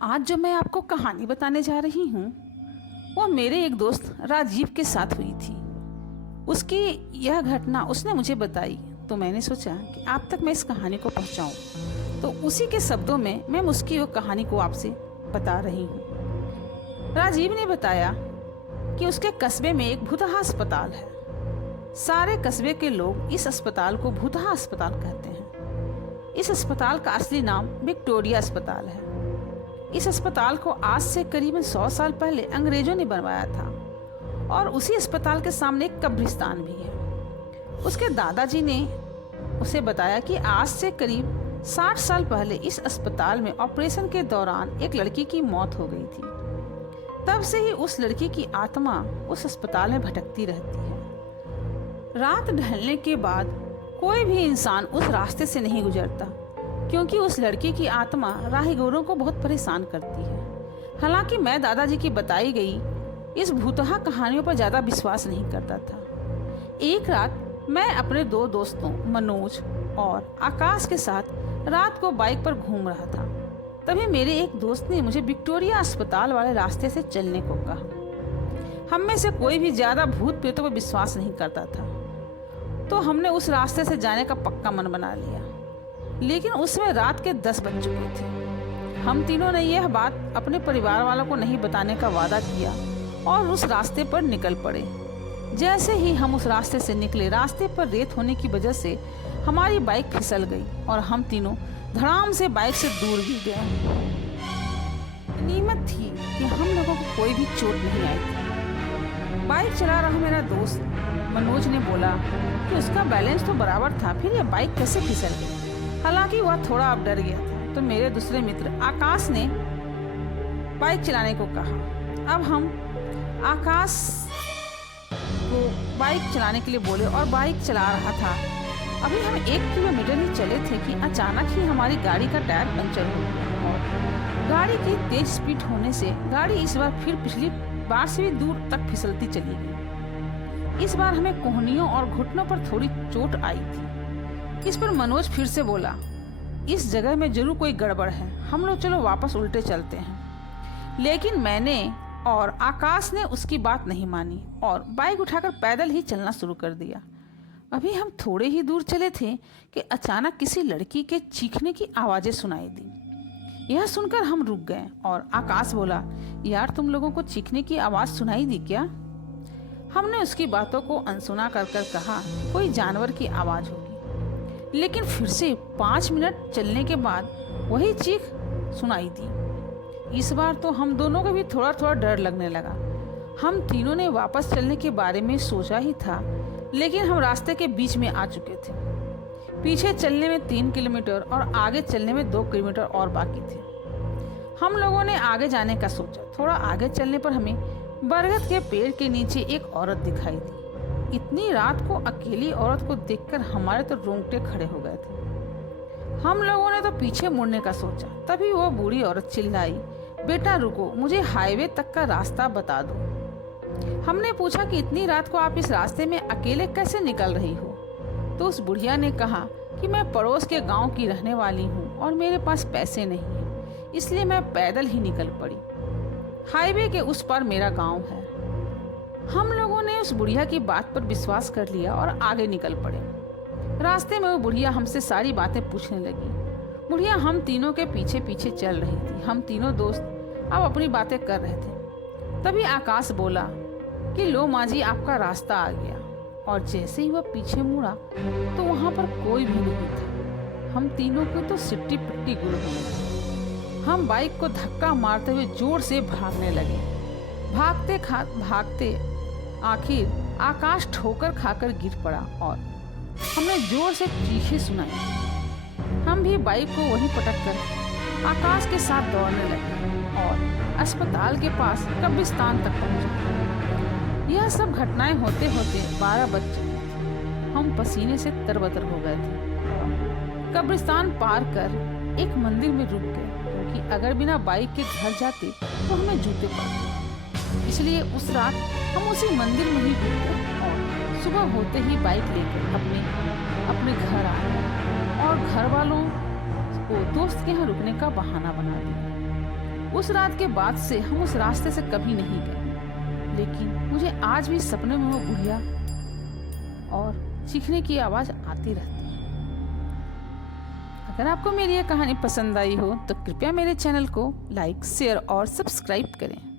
आज जो मैं आपको कहानी बताने जा रही हूँ वो मेरे एक दोस्त राजीव के साथ हुई थी। उसकी यह घटना उसने मुझे बताई तो मैंने सोचा कि आप तक मैं इस कहानी को पहुँचाऊँ। तो उसी के शब्दों में मैं उसकी वो कहानी को आपसे बता रही हूँ। राजीव ने बताया कि उसके कस्बे में एक भूतहा अस्पताल है। सारे कस्बे के लोग इस अस्पताल को भूतहा अस्पताल कहते हैं। इस अस्पताल का असली नाम विक्टोरिया अस्पताल है। इस अस्पताल को आज से करीबन 100 साल पहले अंग्रेजों ने बनवाया था और उसी अस्पताल के सामने एक कब्रिस्तान भी है। उसके दादाजी ने उसे बताया कि आज से करीब 60 साल पहले इस अस्पताल में ऑपरेशन के दौरान एक लड़की की मौत हो गई थी। तब से ही उस लड़की की आत्मा उस अस्पताल में भटकती रहती है। रात ढलने के बाद कोई भी इंसान उस रास्ते से नहीं गुजरता क्योंकि उस लड़की की आत्मा राहगीरों को बहुत परेशान करती है। हालांकि मैं दादाजी की बताई गई इस भूतहा कहानियों पर ज़्यादा विश्वास नहीं करता था। एक रात मैं अपने 2 दोस्तों मनोज और आकाश के साथ रात को बाइक पर घूम रहा था। तभी मेरे एक दोस्त ने मुझे विक्टोरिया अस्पताल वाले रास्ते से चलने को कहा। हम में से कोई भी ज़्यादा भूत प्रेतों पर विश्वास नहीं करता था, तो हमने उस रास्ते से जाने का पक्का मन बना लिया। लेकिन उसमें रात के 10 बज चुके थे। हम तीनों ने यह बात अपने परिवार वालों को नहीं बताने का वादा किया और उस रास्ते पर निकल पड़े। जैसे ही हम उस रास्ते से निकले, रास्ते पर रेत होने की वजह से हमारी बाइक फिसल गई और हम तीनों धड़ाम से बाइक से दूर गिर गए। नीमत थी कि हम लोगों को कोई भी चोट नहीं आई थी। बाइक चला रहा मेरा दोस्त मनोज ने बोला कि उसका बैलेंस तो बराबर था, फिर यह बाइक कैसे फिसल गई। हालांकि वह थोड़ा अब डर गया था। तो मेरे दूसरे मित्र आकाश ने बाइक चलाने को कहा। अब हम आकाश को बाइक चलाने के लिए बोले और बाइक चला रहा था। अभी हम 1 किलोमीटर ही चले थे कि अचानक ही हमारी गाड़ी का टायर पंचर हो गया और गाड़ी की तेज स्पीड होने से गाड़ी इस बार फिर पिछली बार से भी दूर तक फिसलती चली गई। इस बार हमें कोहनियों और घुटनों पर थोड़ी चोट आई थी। इस पर मनोज फिर से बोला, इस जगह में जरूर कोई गड़बड़ है, हम लोग चलो वापस उल्टे चलते हैं। लेकिन मैंने और आकाश ने उसकी बात नहीं मानी और बाइक उठाकर पैदल ही चलना शुरू कर दिया। अभी हम थोड़े ही दूर चले थे कि अचानक किसी लड़की के चीखने की आवाज़ें सुनाई दी। यह सुनकर हम रुक गए और आकाश बोला, यार तुम लोगों को चीखने की आवाज़ सुनाई दी क्या? हमने उसकी बातों को अनसुना कर कहा, कोई जानवर की आवाज़ होगी। लेकिन फिर से 5 मिनट चलने के बाद वही चीख सुनाई दी। इस बार तो हम दोनों को भी थोड़ा थोड़ा डर लगने लगा। हम तीनों ने वापस चलने के बारे में सोचा ही था, लेकिन हम रास्ते के बीच में आ चुके थे। पीछे चलने में 3 किलोमीटर और आगे चलने में 2 किलोमीटर और बाकी थे। हम लोगों ने आगे जाने का सोचा। थोड़ा आगे चलने पर हमें बरगद के पेड़ के नीचे एक औरत दिखाई दी। इतनी रात को अकेली औरत को देखकर हमारे तो रोंगटे खड़े हो गए थे। हम लोगों ने तो पीछे मुड़ने का सोचा। तभी वो बूढ़ी औरत चिल्लाई, बेटा रुको, मुझे हाईवे तक का रास्ता बता दो। हमने पूछा कि इतनी रात को आप इस रास्ते में अकेले कैसे निकल रही हो? तो उस बुढ़िया ने कहा कि मैं पड़ोस के गांव की रहने वाली हूँ और मेरे पास पैसे नहीं है, इसलिए मैं पैदल ही निकल पड़ी। हाईवे के उस पार मेरा गांव है। हम लोगों ने उस बुढ़िया की बात पर विश्वास कर लिया और आगे निकल पड़े। रास्ते में वो बुढ़िया हमसे सारी बातें पूछने लगी। बुढ़िया हम तीनों के पीछे पीछे चल रही थी। हम तीनों दोस्त अब अपनी बातें कर रहे थे। तभी आकाश बोला कि लो माँ जी, आपका रास्ता आ गया। और जैसे ही वह पीछे मुड़ा तो वहाँ पर कोई भी नहीं था। हम तीनों को तो सिट्टी पिट्टी गुल हो गई। हम बाइक को धक्का मारते हुए जोर से भागने लगे। भागते आखिर आकाश ठोकर खाकर गिर पड़ा और हमने जोर से चीखें सुनाई। हम भी बाइक को वहीं पटक कर आकाश के साथ दौड़ने लगे और अस्पताल के पास कब्रिस्तान तक पहुंचे। यह सब घटनाएं होते होते 12 बज चुके थे। हम पसीने से तरबतर हो गए थे। कब्रिस्तान पार कर एक मंदिर में रुक गए क्योंकि अगर बिना बाइक के घर जाते तो हमें जूते पड़ते। इसलिए उस रात हम उसी मंदिर में ही रुक गए और सुबह होते ही बाइक लेकर अपने घर आ गए और घर वालों को दोस्त के यहाँ रुकने का बहाना बना दिया। उस रात के बाद से हम उस रास्ते से कभी नहीं गए, लेकिन मुझे आज भी सपने में वो बुढ़िया और चीखने की आवाज़ आती रहती है। अगर आपको मेरी यह कहानी पसंद आई हो तो कृपया मेरे चैनल को लाइक, शेयर और सब्सक्राइब करें।